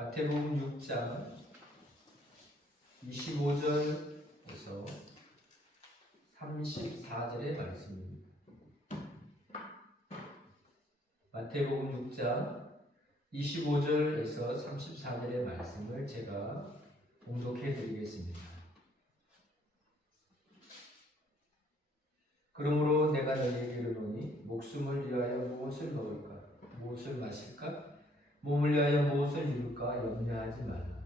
마태복음 6장 25절에서 34절의 말씀입니다. 마태복음 6장 25절에서 34절의 말씀을 제가 봉독해 드리겠습니다. 그러므로 내가 너희에게 이르노니 목숨을 위하여 무엇을 먹을까? 무엇을 마실까? 몸을 위하여 무엇을 입을까? 염려하지 말라.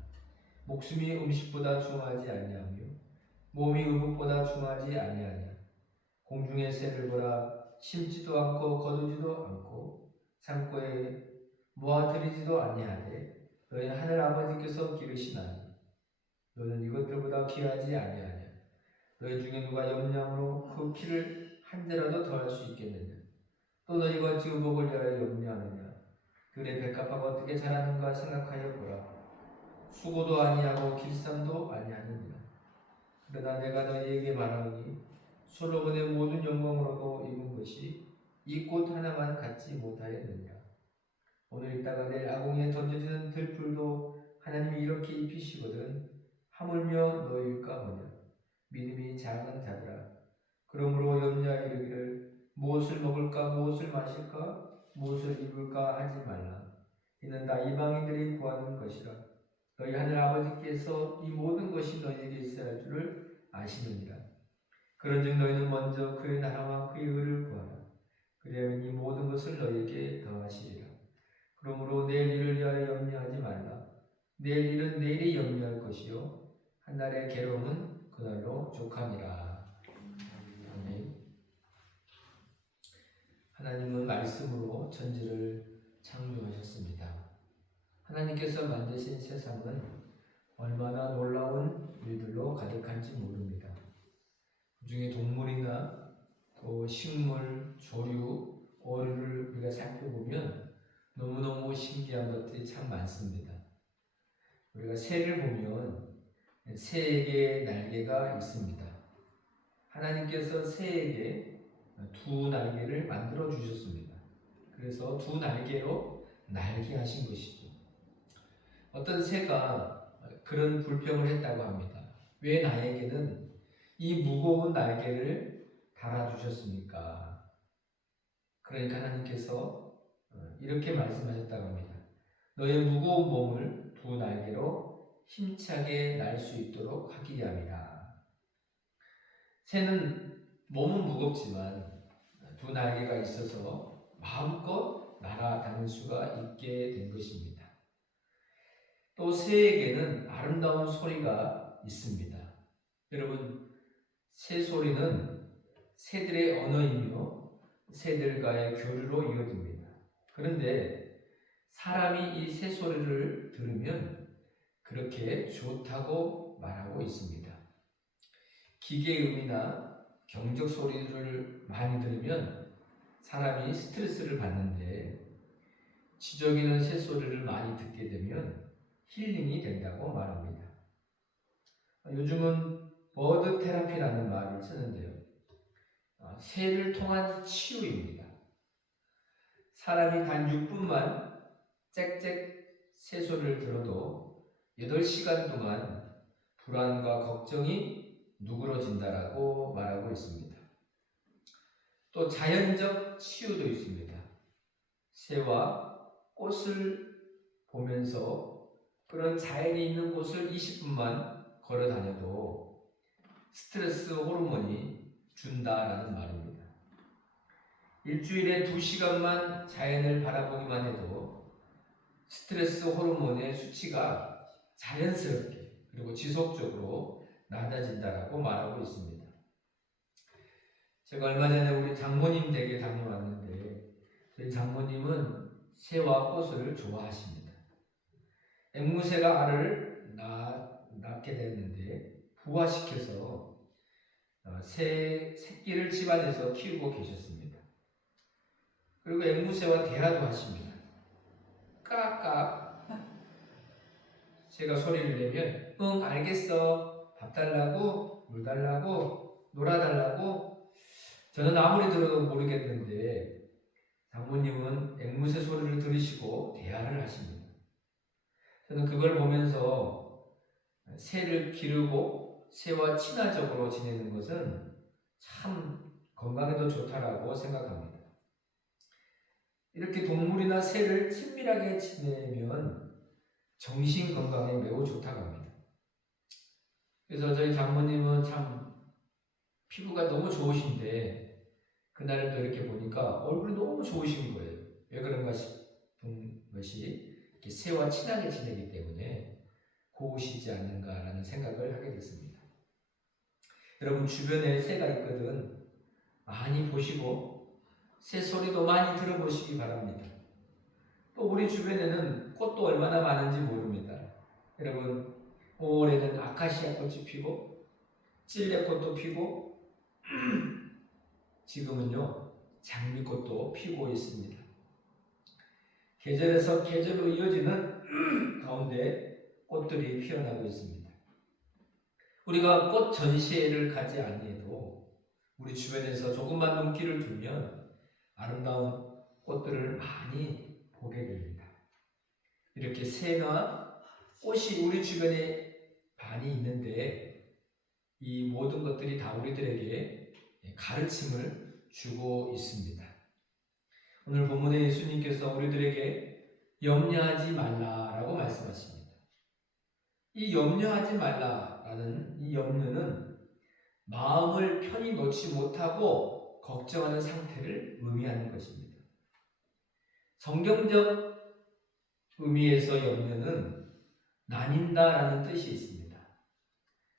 목숨이 음식보다 중하지 아니하며 몸이 의복보다 중하지 아니하냐. 공중의 새를 보라. 심지도 않고 거두지도 않고 창고에 모아들이지도 아니하되 너희 하늘 아버지께서 기르시나니 너는 이것들보다 귀하지 아니하냐. 너희 중에 누가 염려함으로 그 키를 한 대라도 더할 수 있겠느냐. 또 너희가 어찌 의복을 위하여 염려하느냐. 그의 백합화가 어떻게 자라는가 생각하여 보라. 수고도 아니하고 길쌈도 아니하느니라. 그러나 내가 너희에게 말하노니 솔로몬의 모든 영광으로도 입은 것이 이 꽃 하나만 갖지 못하였느냐. 오늘 있다가 내일 아궁이에 던져지는 들풀도 하나님이 이렇게 입히시거든 하물며 너희일까 뭐냐. 믿음이 작은 자들아. 그러므로 염려하여 이르기를 무엇을 먹을까 무엇을 마실까 무엇을 입을까 하지 말라. 이는 다 이방인들이 구하는 것이라. 너희 하늘 아버지께서 이 모든 것이 너희에게 있어야 할 줄을 아시느니라. 그런즉 너희는 먼저 그의 나라와 그의 의를 구하라. 그리하면 이 모든 것을 너희에게 더하시리라. 그러므로 내일 일을 위하여 염려하지 말라. 내일 일은 내일이 염려할 것이요 한 날의 괴로움은 그날로 족하니라. 아멘. 하나님은 말씀으로 천지를 창조하셨습니다. 하나님께서 만드신 세상은 얼마나 놀라운 일들로 가득한지 모릅니다. 그 중에 동물이나 또 식물, 조류, 어류를 우리가 살펴보면 너무너무 신기한 것들이 참 많습니다. 우리가 새를 보면 새에게 날개가 있습니다. 하나님께서 새에게 두 날개를 만들어 주셨습니다. 그래서 두 날개로 날게 하신 것이죠. 어떤 새가 그런 불평을 했다고 합니다. 왜 나에게는 이 무거운 날개를 달아주셨습니까? 그러니까 하나님께서 이렇게 말씀하셨다고 합니다. 너의 무거운 몸을 두 날개로 힘차게 날 수 있도록 하기 위함이다. 새는 몸은 무겁지만 두 날개가 있어서 마음껏 날아다닐 수가 있게 된 것입니다. 또 새에게는 아름다운 소리가 있습니다. 여러분, 새 소리는 새들의 언어이며 새들과의 교류로 이어집니다. 그런데 사람이 이 새 소리를 들으면 그렇게 좋다고 말하고 있습니다. 기계음이나 경적 소리를 많이 들으면 사람이 스트레스를 받는데 지저귀는 새 소리를 많이 듣게 되면 힐링이 된다고 말합니다. 요즘은 버드 테라피라는 말을 쓰는데요. 새를 통한 치유입니다. 사람이 단 6분만 짹짹 새 소리를 들어도 8시간 동안 불안과 걱정이 누그러진다라고 말하고 있습니다. 또 자연적 치유도 있습니다. 새와 꽃을 보면서 그런 자연이 있는 곳을 20분만 걸어 다녀도 스트레스 호르몬이 준다라는 말입니다. 일주일에 2시간만 자연을 바라보기만 해도 스트레스 호르몬의 수치가 자연스럽게 그리고 지속적으로 낮아진다라고 말하고 있습니다. 제가 얼마 전에 우리 장모님 댁에 다녀왔는데 저희 장모님은 새와 꽃을 좋아하십니다. 앵무새가 알을 낳게 됐는데 부화시켜서 새 새끼를 집안에서 키우고 계셨습니다. 그리고 앵무새와 대화도 하십니다. 까까 새가 소리를 내면 응 알겠어 밥 달라고 물 달라고 놀아달라고 저는 아무리 들어도 모르겠는데 장모님은 앵무새 소리를 들으시고 대화를 하십니다. 저는 그걸 보면서 새를 기르고 새와 친화적으로 지내는 것은 참 건강에도 좋다라고 생각합니다. 이렇게 동물이나 새를 친밀하게 지내면 정신 건강에 매우 좋다고 합니다. 그래서 저희 장모님은 참 피부가 너무 좋으신데 그날도 이렇게 보니까 얼굴이 너무 좋으신 거예요. 왜 그런가 싶은 것이 이렇게 새와 친하게 지내기 때문에 고우시지 않는가라는 생각을 하게 됐습니다. 여러분 주변에 새가 있거든 많이 보시고 새 소리도 많이 들어보시기 바랍니다. 또 우리 주변에는 꽃도 얼마나 많은지 모릅니다. 여러분 5월에는 아카시아 꽃이 피고 찔레꽃도 피고 지금은요 장미꽃도 피고 있습니다. 계절에서 계절로 이어지는 가운데 꽃들이 피어나고 있습니다. 우리가 꽃 전시회를 가지 아니해도 우리 주변에서 조금만 눈길을 두면 아름다운 꽃들을 많이 보게 됩니다. 이렇게 새나 꽃이 우리 주변에 많이 있는데 이 모든 것들이 다 우리들에게 가르침을 주고 있습니다. 오늘 본문에 예수님께서 우리들에게 염려하지 말라라고 말씀하십니다. 이 염려하지 말라라는 이 염려는 마음을 편히 놓지 못하고 걱정하는 상태를 의미하는 것입니다. 성경적 의미에서 염려는 나뉜다라는 뜻이 있습니다.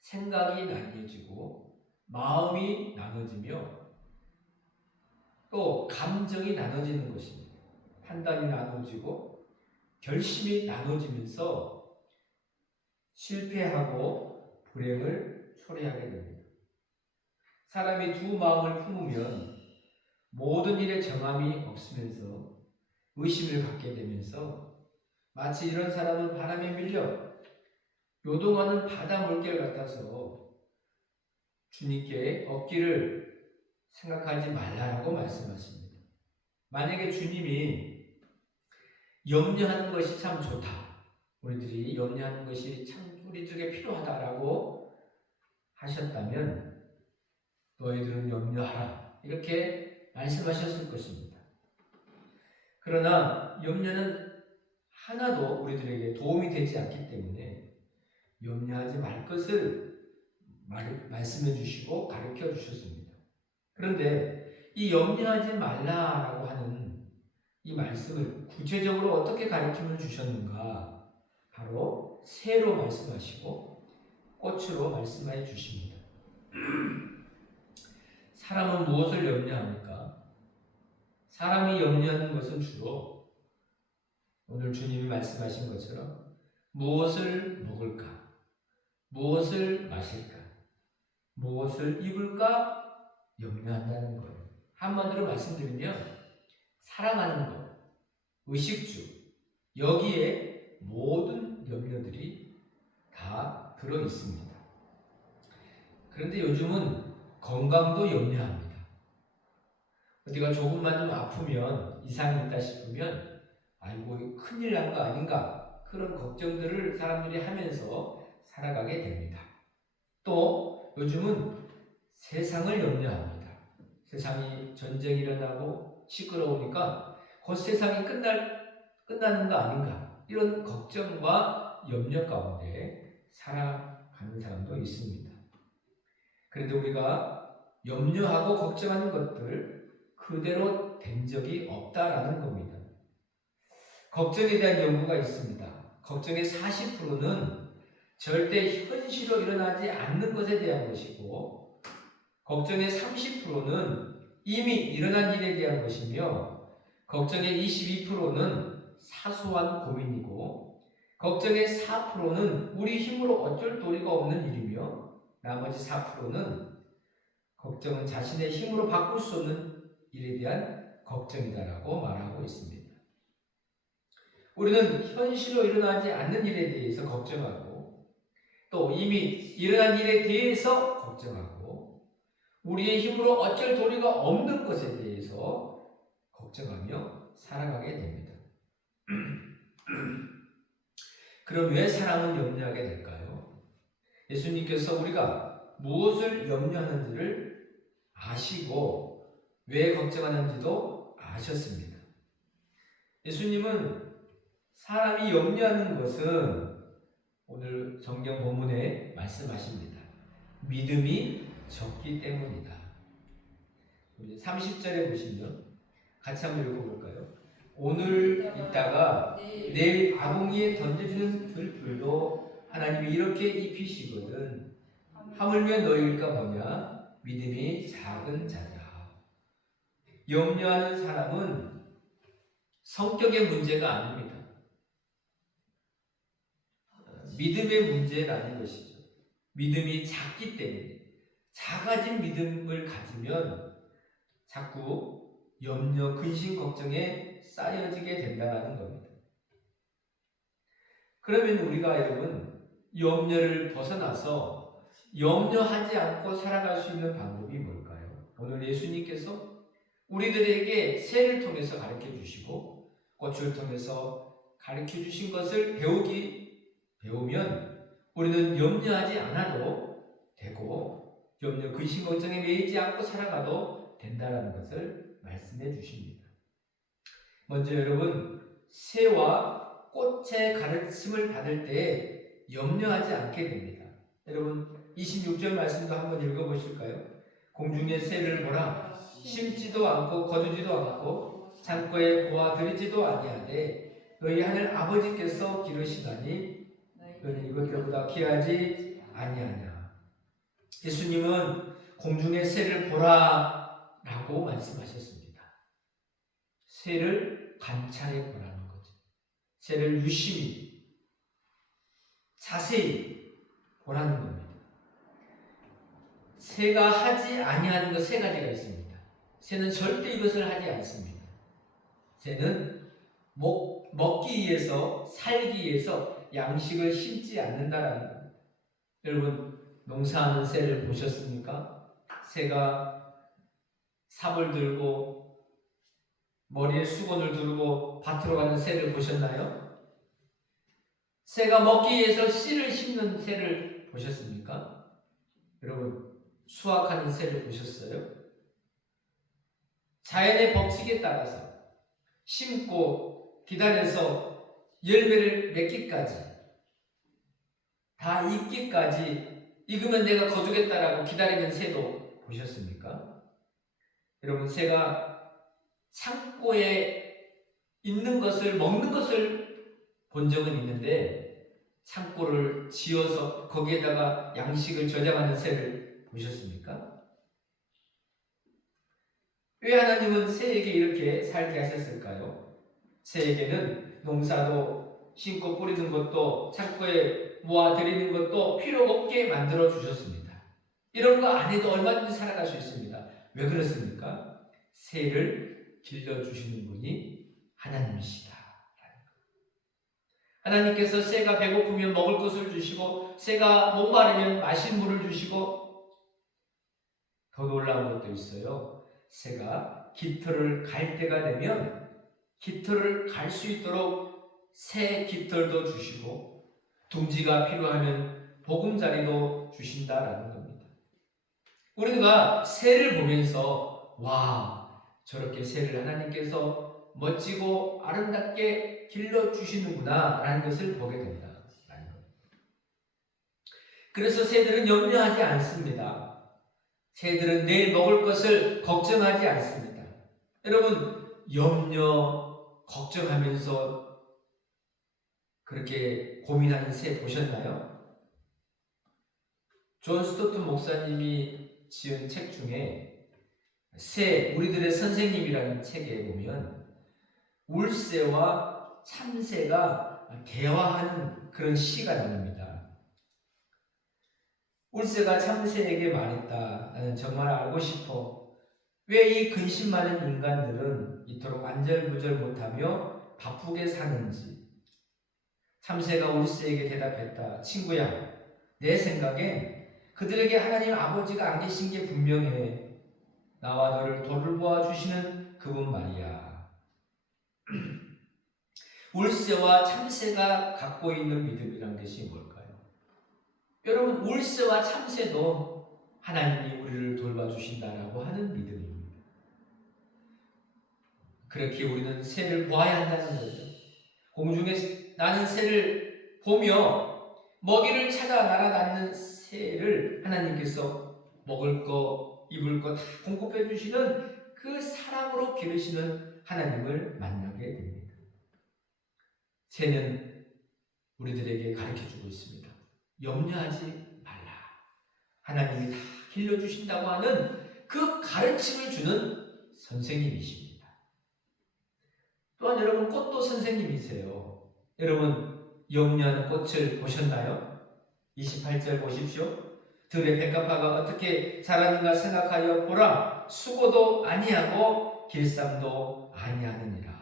생각이 나뉘어지고 마음이 나눠지며 또 감정이 나눠지는 것입니다. 판단이 나눠지고 결심이 나눠지면서 실패하고 불행을 초래하게 됩니다. 사람이 두 마음을 품으면 모든 일에 정함이 없으면서 의심을 갖게 되면서 마치 이런 사람은 바람에 밀려 요동하는 바다 물결 같아서 주님께 얻기를 생각하지 말라라고 말씀하십니다. 만약에 주님이 염려하는 것이 참 좋다. 우리들이 염려하는 것이 참 우리들에게 필요하다라고 하셨다면 너희들은 염려하라. 이렇게 말씀하셨을 것입니다. 그러나 염려는 하나도 우리들에게 도움이 되지 않기 때문에 염려하지 말 것을 말씀해 주시고 가르쳐 주셨습니다. 그런데 이 염려하지 말라라고 하는 이 말씀을 구체적으로 어떻게 가르침을 주셨는가? 바로 새로 말씀하시고 꽃으로 말씀해 주십니다. 사람은 무엇을 염려합니까? 사람이 염려하는 것은 주로 오늘 주님이 말씀하신 것처럼 무엇을 먹을까? 무엇을 마실까? 무엇을 입을까? 염려한다는 거예요. 한마디로 말씀드리면 사랑하는 것, 의식주, 여기에 모든 염려들이 다 들어 있습니다. 그런데 요즘은 건강도 염려합니다. 어디가 조금만 좀 아프면 이상이 있다 싶으면 아이고 큰일 난 거 아닌가 그런 걱정들을 사람들이 하면서 살아가게 됩니다. 또 요즘은 세상을 염려합니다. 세상이 전쟁이 일어나고 시끄러우니까 곧 세상이 끝나는 거 아닌가 이런 걱정과 염려 가운데 살아가는 사람도 있습니다. 그런데 우리가 염려하고 걱정하는 것들 그대로 된 적이 없다라는 겁니다. 걱정에 대한 연구가 있습니다. 걱정의 40%는 절대 현실로 일어나지 않는 것에 대한 것이고 걱정의 30%는 이미 일어난 일에 대한 것이며 걱정의 22%는 사소한 고민이고 걱정의 4%는 우리 힘으로 어쩔 도리가 없는 일이며 나머지 4%는 걱정은 자신의 힘으로 바꿀 수 없는 일에 대한 걱정이다라고 말하고 있습니다. 우리는 현실로 일어나지 않는 일에 대해서 걱정하고 또 이미 일어난 일에 대해서 걱정하고 우리의 힘으로 어쩔 도리가 없는 것에 대해서 걱정하며 살아가게 됩니다. 그럼 왜 사람은 염려하게 될까요? 예수님께서 우리가 무엇을 염려하는지를 아시고 왜 걱정하는지도 아셨습니다. 예수님은 사람이 염려하는 것은 오늘 성경 본문에 말씀하십니다. 믿음이 적기 때문이다. 30절에 보시면 같이 한번 읽어볼까요? 오늘 있다가 내일 아궁이에 던져지는 들들도 하나님이 이렇게 입히시거든 하물며 너희일까 보냐 믿음이 작은 자들아. 염려하는 사람은 성격의 문제가 아닙니다. 믿음의 문제라는 것이죠. 믿음이 작기 때문에 작아진 믿음을 가지면 자꾸 염려, 근심, 걱정에 쌓여지게 된다는 겁니다. 그러면 우리가 여러분 염려를 벗어나서 염려하지 않고 살아갈 수 있는 방법이 뭘까요? 오늘 예수님께서 우리들에게 새를 통해서 가르쳐 주시고 꽃을 통해서 가르쳐 주신 것을 배우면 우리는 염려하지 않아도 되고 염려, 근심, 걱정에 매이지 않고 살아가도 된다는 것을 말씀해 주십니다. 먼저 여러분 새와 꽃의 가르침을 받을 때 염려하지 않게 됩니다. 여러분 26절 말씀도 한번 읽어보실까요? 공중의 새를 보라 심지도 않고 거두지도 않고 창고에 모아들이지도 아니하되 너희 하늘 아버지께서 기르시나니 너희 이것들보다 귀하지 아니하냐. 예수님은 공중의 새를 보라 라고 말씀하셨습니다. 새를 관찰해 보라는 거죠. 새를 유심히 자세히 보라는 겁니다. 새가 하지 아니하는 것 세 가지가 있습니다. 새는 절대 이것을 하지 않습니다. 새는 먹기 위해서 살기 위해서 양식을 심지 않는다라는 겁니다. 여러분 농사하는 새를 보셨습니까? 새가 삽을 들고 머리에 수건을 두르고 밭으로 가는 새를 보셨나요? 새가 먹기 위해서 씨를 심는 새를 보셨습니까? 여러분 수확하는 새를 보셨어요? 자연의 법칙에 따라서 심고 기다려서 열매를 맺기까지 다 익기까지 익으면 내가 거두겠다라고 기다리는 새도 보셨습니까? 여러분 새가 창고에 있는 것을 먹는 것을 본 적은 있는데 창고를 지어서 거기에다가 양식을 저장하는 새를 보셨습니까? 왜 하나님은 새에게 이렇게 살게 하셨을까요? 새에게는 농사도 심고 뿌리는 것도 창고에 모아들이는 것도 필요 없게 만들어 주셨습니다. 이런 거 안 해도 얼마든지 살아갈 수 있습니다. 왜 그렇습니까? 새를 길러주시는 분이 하나님이시다. 하나님께서 새가 배고프면 먹을 것을 주시고 새가 목마르면 마실 물을 주시고 더 놀라운 것도 있어요. 새가 깃털을 갈 때가 되면 깃털을 갈 수 있도록 새 깃털도 주시고 둥지가 필요하면 보금자리도 주신다라는 겁니다. 우리가 새를 보면서 와 저렇게 새를 하나님께서 멋지고 아름답게 길러주시는구나 라는 것을 보게 된다. 그래서 새들은 염려하지 않습니다. 새들은 내일 먹을 것을 걱정하지 않습니다. 여러분 염려, 걱정하면서 그렇게 고민하는 새 보셨나요? 존 스토튼 목사님이 지은 책 중에 새, 우리들의 선생님이라는 책에 보면 울새와 참새가 대화하는 그런 시가 나옵니다. 울새가 참새에게 말했다. 나는 정말 알고 싶어. 왜 이 근심 많은 인간들은 이토록 안절부절 못하며 바쁘게 사는지. 참새가 울새에게 대답했다. 친구야, 내 생각엔 그들에게 하나님 아버지가 안 계신 게 분명해. 나와 너를 돌보아 주시는 그분 말이야. 울새와 참새가 갖고 있는 믿음이란 것이 뭘까요? 여러분, 울새와 참새도 하나님이 우리를 돌봐주신다라고 하는 믿음입니다. 그렇게 우리는 새를 보아야 한다는 거죠. 공중에 나는 새를 보며 먹이를 찾아 날아다니는 새를 하나님께서 먹을 거, 입을 거 다 공급해 주시는 그 사랑으로 기르시는 하나님을 만나게 됩니다. 새는 우리들에게 가르쳐주고 있습니다. 염려하지 말라. 하나님이 다 길러주신다고 하는 그 가르침을 주는 선생님이십니다. 또한 여러분, 꽃도 선생님이세요. 여러분, 염려하는 꽃을 보셨나요? 28절 보십시오. 들의 백합화가 어떻게 자라는가 생각하여 보라. 수고도 아니하고 길쌈도 아니하느니라.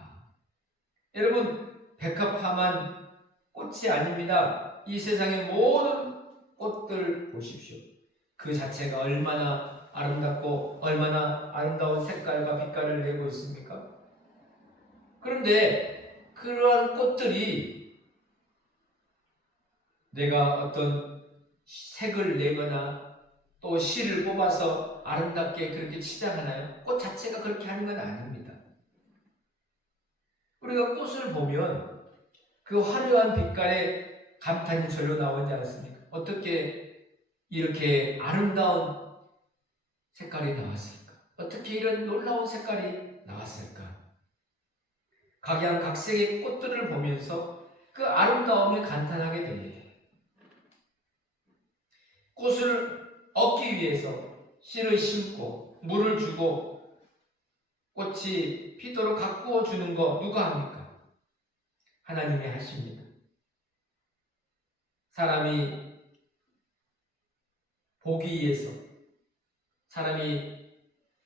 여러분, 백합화만 꽃이 아닙니다. 이 세상의 모든 꽃들 보십시오. 그 자체가 얼마나 아름답고 얼마나 아름다운 색깔과 빛깔을 내고 있습니까? 그런데 그러한 꽃들이 내가 어떤 색을 내거나 또 실을 뽑아서 아름답게 그렇게 치장하나요? 꽃 자체가 그렇게 하는 건 아닙니다. 우리가 꽃을 보면 그 화려한 빛깔에 감탄이 절로 나오지 않습니까? 어떻게 이렇게 아름다운 색깔이 나왔을까? 어떻게 이런 놀라운 색깔이 나왔을까? 각양각색의 꽃들을 보면서 그 아름다움에 감탄하게 됩니다. 꽃을 얻기 위해서 씨를 심고 물을 주고 꽃이 피도록 가꾸어 주는 거 누가 합니까? 하나님이 하십니다. 사람이 보기 위해서, 사람이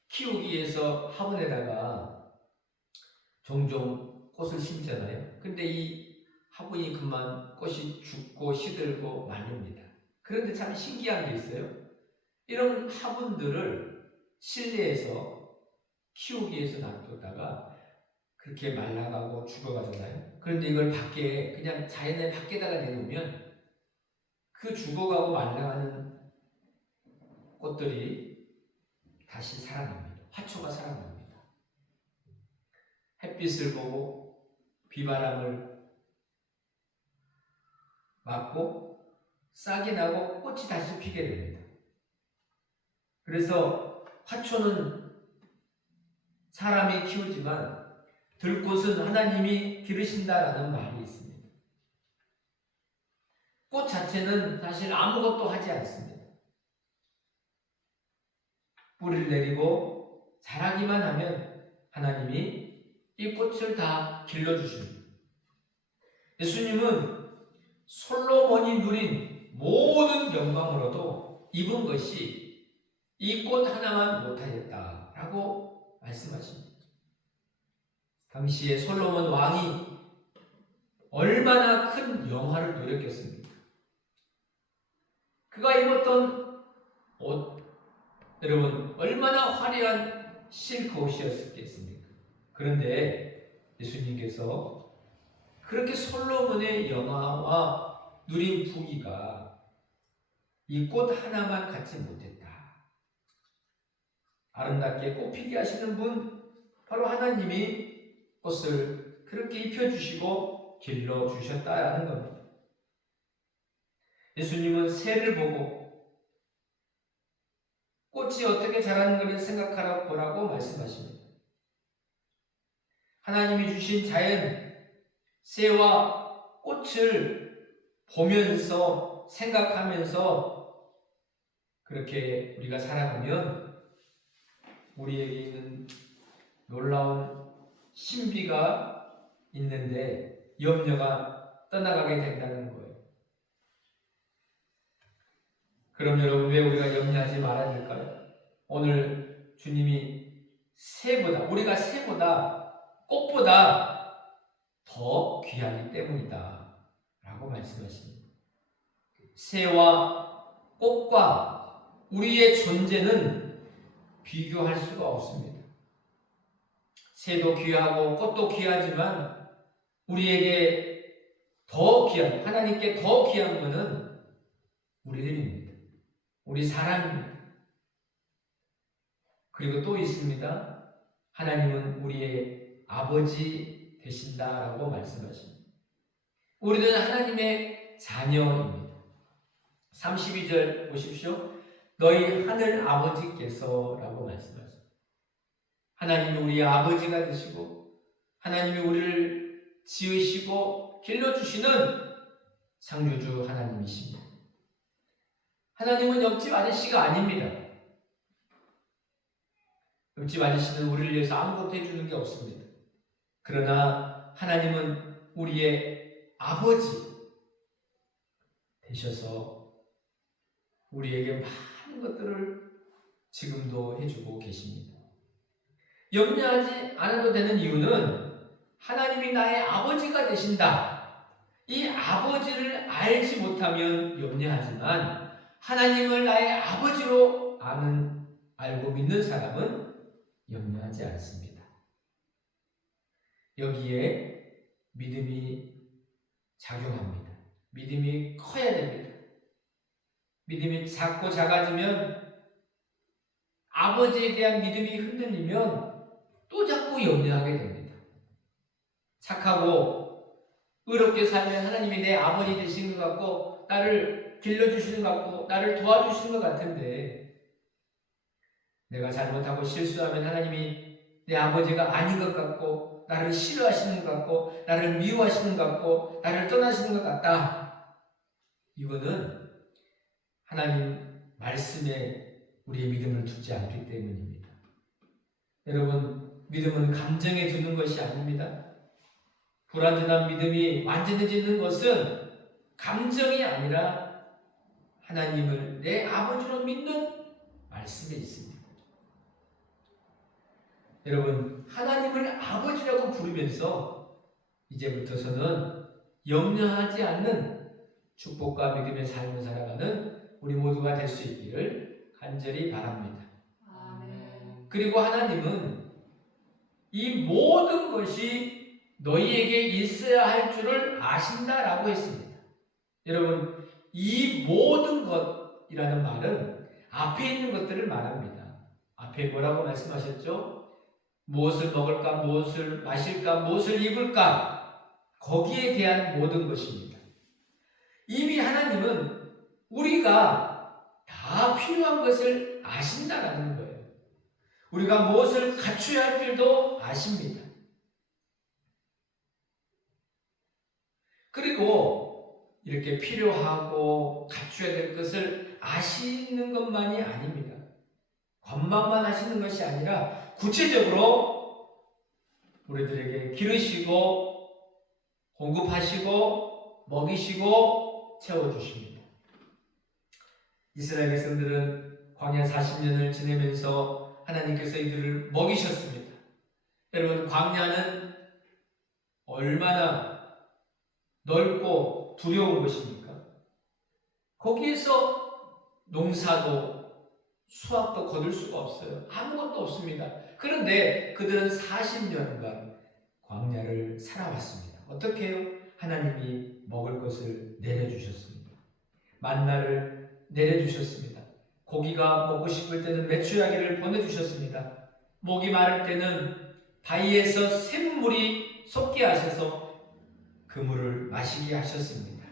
키우기 위해서 화분에다가 종종 꽃을 심잖아요. 근데 이 화분이 그만 꽃이 죽고 시들고 말립니다. 그런데 참 신기한 게 있어요. 이런 화분들을 실내에서 키우기 위해서 놔뒀다가 그렇게 말라가고 죽어가잖아요. 그런데 이걸 밖에 그냥 자연의 밖에다가 내놓으면 그 죽어가고 말라가는 꽃들이 다시 살아납니다. 화초가 살아납니다. 햇빛을 보고 비바람을 맞고 싹이 나고 꽃이 다시 피게 됩니다. 그래서 화초는 사람이 키우지만 들꽃은 하나님이 기르신다라는 말이 있습니다. 꽃 자체는 사실 아무것도 하지 않습니다. 뿌리를 내리고 자라기만 하면 하나님이 이 꽃을 다 길러주십니다. 예수님은 솔로몬이 누린 모든 영광으로도 입은 것이 이 꽃 하나만 못하였다라고 말씀하십니다. 당시에 솔로몬 왕이 얼마나 큰 영화를 누렸겠습니까? 그가 입었던 옷, 여러분, 얼마나 화려한 실크 옷이었겠습니까? 그런데 예수님께서 그렇게 솔로몬의 영화와 누린 부귀가 이 꽃 하나만 갖지 못했다. 아름답게 꽃피게 하시는 분, 바로 하나님이 꽃을 그렇게 입혀주시고 길러주셨다는 겁니다. 예수님은 새를 보고 꽃이 어떻게 자라는 것을 생각하라 보라고 말씀하십니다. 하나님이 주신 자연, 새와 꽃을 보면서 생각하면서 그렇게 우리가 살아가면 우리에게 있는 놀라운 신비가 있는데 염려가 떠나가게 된다는 거예요. 그럼 여러분, 왜 우리가 염려하지 말아야 될까요? 오늘 주님이 우리가 새보다 꽃보다 더 귀하기 때문이다 라고 말씀하십니다. 새와 꽃과 우리의 존재는 비교할 수가 없습니다. 새도 귀하고 꽃도 귀하지만 우리에게 더 귀한, 하나님께 더 귀한 것은 우리들입니다. 우리 사람입니다. 그리고 또 있습니다. 하나님은 우리의 아버지 되신다라고 말씀하십니다. 우리는 하나님의 자녀입니다. 32절 보십시오. 너희 하늘 아버지께서 라고 말씀하십니다. 하나님이 우리의 아버지가 되시고 하나님이 우리를 지으시고 길러주시는 창조주 하나님이십니다. 하나님은 옆집 아저씨가 아닙니다. 옆집 아저씨는 우리를 위해서 아무것도 해주는 게 없습니다. 그러나 하나님은 우리의 아버지 되셔서 우리에게 많은 것들을 지금도 해주고 계십니다. 염려하지 않아도 되는 이유는 하나님이 나의 아버지가 되신다. 이 아버지를 알지 못하면 염려하지만 하나님을 나의 아버지로 알고 믿는 사람은 염려하지 않습니다. 여기에 믿음이 작용합니다. 믿음이 커야 됩니다. 믿음이 작고 작아지면 아버지에 대한 믿음이 흔들리면 또 자꾸 염려하게 됩니다. 착하고 의롭게 살면 하나님이 내 아버지 되시는 것 같고 나를 길러주시는 것 같고 나를 도와주시는 것 같은데 내가 잘못하고 실수하면 하나님이 내 아버지가 아닌 것 같고 나를 싫어하시는 것 같고 나를 미워하시는 것 같고 나를 떠나시는 것 같다. 이거는 하나님 말씀에 우리의 믿음을 두지 않기 때문입니다. 여러분, 믿음은 감정에 두는 것이 아닙니다. 불완전한 믿음이 완전해지는 것은 감정이 아니라 하나님을 내 아버지로 믿는 말씀에 있습니다. 여러분, 하나님을 아버지라고 부르면서 이제부터서는 염려하지 않는 축복과 믿음의 삶을 살아가는 우리 모두가 될 수 있기를 간절히 바랍니다. 아멘. 그리고 하나님은 이 모든 것이 너희에게 있어야 할 줄을 아신다라고 했습니다. 여러분, 이 모든 것이라는 말은 앞에 있는 것들을 말합니다. 앞에 뭐라고 말씀하셨죠? 무엇을 먹을까, 무엇을 마실까, 무엇을 입을까, 거기에 대한 모든 것입니다. 이미 하나님은 우리가 다 필요한 것을 아신다라는 거예요. 우리가 무엇을 갖춰야 할 줄도 아십니다. 그리고 이렇게 필요하고 갖춰야 될 것을 아시는 것만이 아닙니다. 관망만 하시는 것이 아니라 구체적으로 우리들에게 기르시고 공급하시고 먹이시고 채워주십니다. 이스라엘 백성들은 광야 40년을 지내면서 하나님께서 이들을 먹이셨습니다. 여러분, 광야는 얼마나 넓고 두려운 것입니까? 거기에서 농사도 수확도 거둘 수가 없어요. 아무것도 없습니다. 그런데 그들은 40년간 광야를 살아왔습니다. 어떻게 해요? 하나님이 먹을 것을 내려주셨습니다. 만나를 내려주셨습니다. 고기가 먹고 싶을 때는 메추라기를 보내주셨습니다. 목이 마를 때는 바위에서 샘물이 솟게 하셔서 그 물을 마시게 하셨습니다.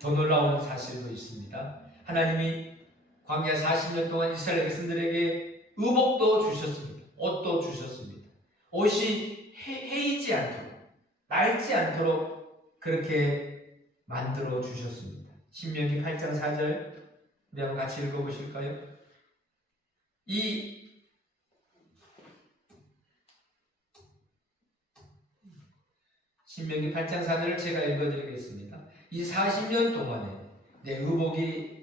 더 놀라운 사실도 있습니다. 하나님이 광야 40년 동안 이스라엘 백성들에게 의복도 주셨습니다. 옷도 주셨습니다. 옷이 헤이지 않도록, 낡지 않도록 그렇게 만들어 주셨습니다. 신명기 8장 4절 우리 한번 같이 읽어보실까요? 이 신명기 8장 4절을 제가 읽어드리겠습니다. 이 40년 동안에 내 의복이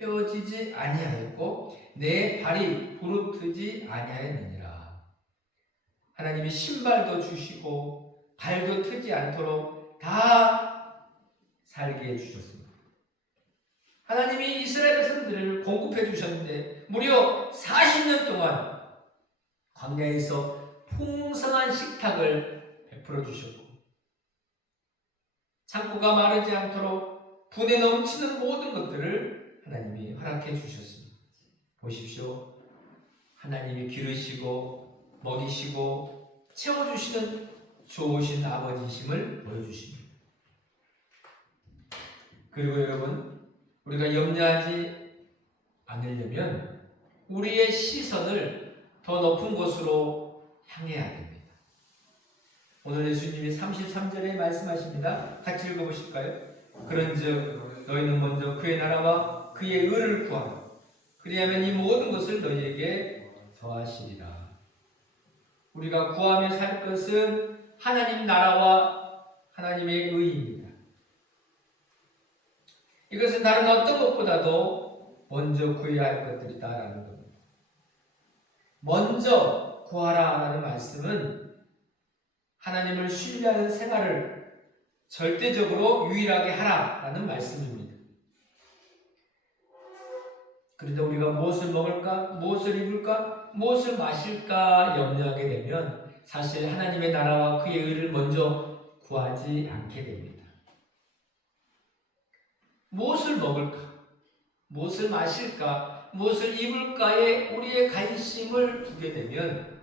헤어지지 아니하였고 내 발이 부르트지 아니하였느니라. 하나님이 신발도 주시고 발도 트지 않도록 다 살게 해주셨습니다. 하나님이 이스라엘 백성들을 공급해 주셨는데 무려 40년 동안 광야에서 풍성한 식탁을 베풀어 주셨고 창고가 마르지 않도록 분에 넘치는 모든 것들을 하나님이 허락해 주셨습니다. 보십시오. 하나님이 기르시고 먹이시고 채워주시는 좋으신 아버지심을 보여주십니다. 그리고 여러분, 우리가 염려하지 않으려면 우리의 시선을 더 높은 곳으로 향해야 됩니다. 오늘 예수님이 33절에 말씀하십니다. 같이 읽어보실까요? 그런즉 너희는 먼저 그의 나라와 그의 의를 구하라. 그리하면 이 모든 것을 너희에게 더하시리라. 우리가 구하며 살 것은 하나님 나라와 하나님의 의입니다. 이것은 다른 어떤 것보다도 먼저 구해야 할 것들이다라는 겁니다. 먼저 구하라라는 말씀은 하나님을 신뢰하는 생활을 절대적으로 유일하게 하라라는 말씀입니다. 그런데 우리가 무엇을 먹을까, 무엇을 입을까, 무엇을 마실까 염려하게 되면 사실 하나님의 나라와 그의 의를 먼저 구하지 않게 됩니다. 무엇을 먹을까, 무엇을 마실까, 무엇을 입을까에 우리의 관심을 두게 되면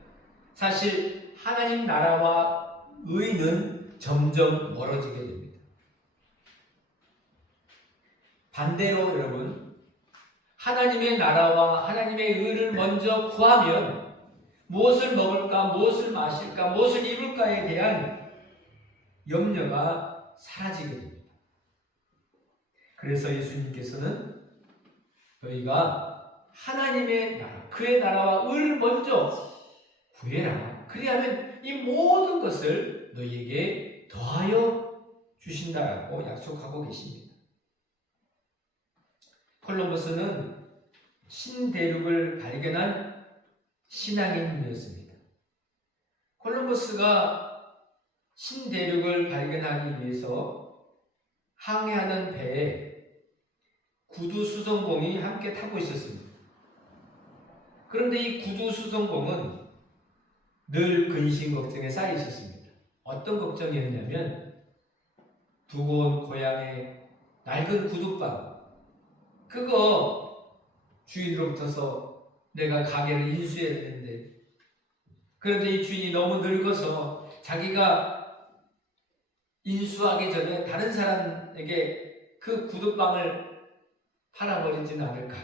사실 하나님 나라와 의는 점점 멀어지게 됩니다. 반대로 여러분, 하나님의 나라와 하나님의 의를 먼저 구하면 무엇을 먹을까, 무엇을 마실까, 무엇을 입을까에 대한 염려가 사라지게 됩니다. 그래서 예수님께서는 너희가 하나님의 나라, 그의 나라와 의를 먼저 구해라. 그리하면 이 모든 것을 너희에게 더하여 주신다라고 약속하고 계십니다. 콜럼버스는 신대륙을 발견한 신앙인이었습니다. 콜럼버스가 신대륙을 발견하기 위해서 항해하는 배에 구두 수송공이 함께 타고 있었습니다. 그런데 이 구두 수송공은 늘 근심 걱정에 쌓여 있었습니다. 어떤 걱정이었냐면 두고 온 고향의 낡은 구두방, 그거 주인으로부터서 내가 가게를 인수해야 되는데, 그런데 이 주인이 너무 늙어서 자기가 인수하기 전에 다른 사람에게 그 구두방을 팔아버리지는 않을까,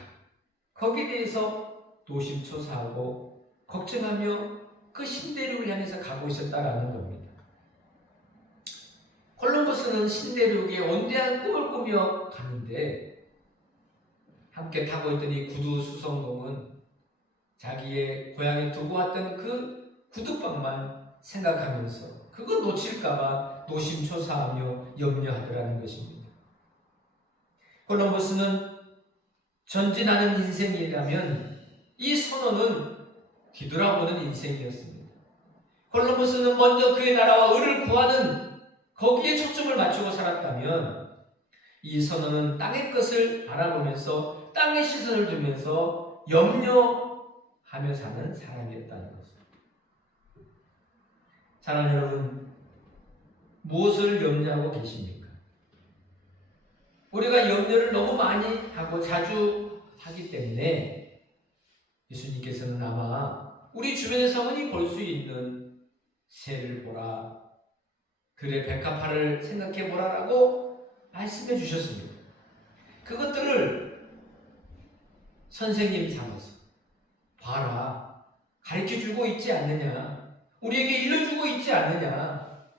거기에 대해서 노심초사하고 걱정하며 그 신대륙을 향해서 가고 있었다라는 겁니다. 콜럼버스는 신대륙에 원대한 꿈을 꾸며 가는데 함께 타고 있던 이 구두 수송공은 자기의 고향에 두고 왔던 그 구두방만 생각하면서 그거 놓칠까봐 노심초사하며 염려하더라는 것입니다. 콜럼버스는 전진하는 인생이라면 이 선언은 뒤돌아보는 인생이었습니다. 콜럼버스는 먼저 그의 나라와 의를 구하는 거기에 초점을 맞추고 살았다면 이 선언은 땅의 것을 바라보면서 땅의 시선을 두면서 염려하며 사는 사람이었다는 것입니다. 사랑하는 여러분, 무엇을 염려하고 계십니까? 우리가 염려를 너무 많이 하고 자주 하기 때문에 예수님께서는 아마 우리 주변에서 흔히 볼 수 있는 새를 보라, 들의 백합화를 생각해 보라라고 말씀해 주셨습니다. 그것들을 선생님 삼아서 봐라, 가르쳐주고 있지 않느냐, 우리에게 일러주고 있지 않느냐,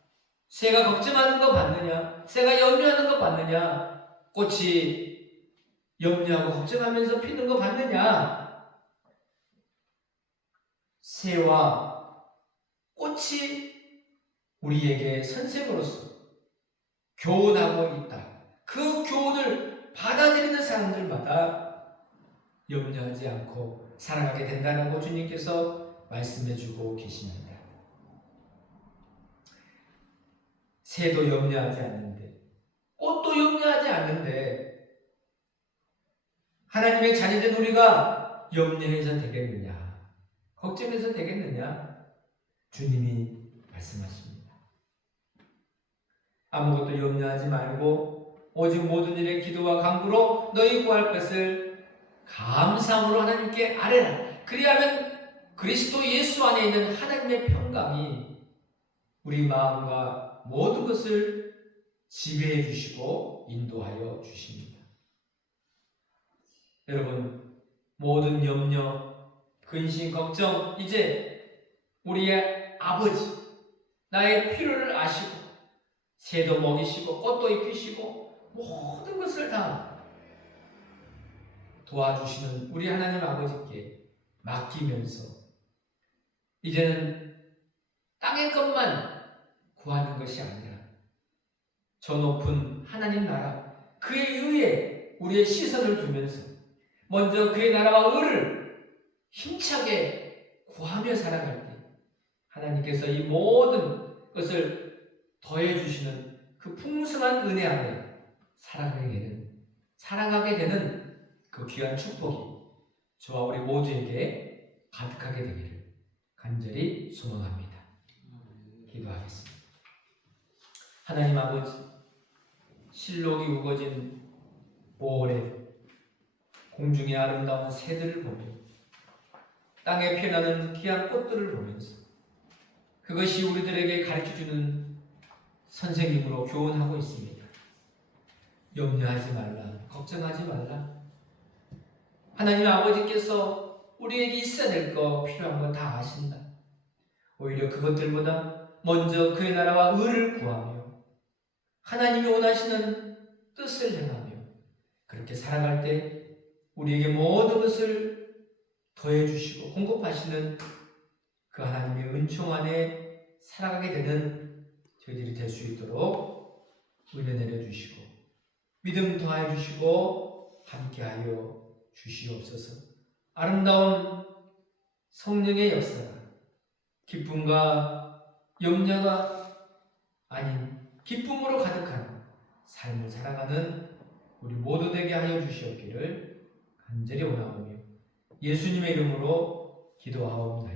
새가 걱정하는 거 봤느냐, 새가 염려하는 거 봤느냐, 꽃이 염려하고 걱정하면서 피는 거 봤느냐. 새와 꽃이 우리에게 선생으로서 교훈하고 있다. 그 교훈을 받아들이는 사람들마다 염려하지 않고 살아가게 된다는 주님께서 말씀해주고 계십니다. 새도 염려하지 않는데, 꽃도 염려하지 않는데 하나님의 자녀된 우리가 염려해서 되겠느냐, 걱정해서 되겠느냐? 주님이 말씀하십니다. 아무것도 염려하지 말고 오직 모든 일에 기도와 간구로 너희 구할 것을 감사함으로 하나님께 아뢰라. 그리하면 그리스도 예수 안에 있는 하나님의 평강이 우리 마음과 모든 것을 지배해 주시고 인도하여 주십니다. 여러분, 모든 염려, 근심, 걱정, 이제 우리의 아버지, 나의 필요를 아시고 새도 먹이시고 꽃도 입히시고 모든 것을 다 도와주시는 우리 하나님 아버지께 맡기면서 이제는 땅의 것만 구하는 것이 아니라 저 높은 하나님 나라, 그의 의에 우리의 시선을 두면서 먼저 그의 나라와 의를 힘차게 구하며 살아갈 때 하나님께서 이 모든 것을 더해주시는 그 풍성한 은혜 안에 살아가게 되는 그 귀한 축복이 저와 우리 모두에게 가득하게 되기를 간절히 소망합니다. 기도하겠습니다. 하나님 아버지, 실록이 우거진 5월에 공중의 아름다운 새들을 보며 땅에 피어나는 귀한 꽃들을 보면서 그것이 우리들에게 가르쳐주는 선생님으로 교훈하고 있습니다. 염려하지 말라, 걱정하지 말라. 하나님 아버지께서 우리에게 있어야 될 거, 필요한 거 다 아신다. 오히려 그것들보다 먼저 그의 나라와 의를 구하며 하나님이 원하시는 뜻을 행하며 그렇게 살아갈 때 우리에게 모든 것을 더해주시고 공급하시는 그 하나님의 은총 안에 살아가게 되는 저희들이 될 수 있도록 은혜 내려주시고 믿음 더해 주시고 함께하여 주시옵소서. 아름다운 성령의 역사가 기쁨과 염려가 아닌 기쁨으로 가득한 삶을 살아가는 우리 모두 되게 하여 주시옵기를 간절히 원하오며 예수님의 이름으로 기도하옵나이다.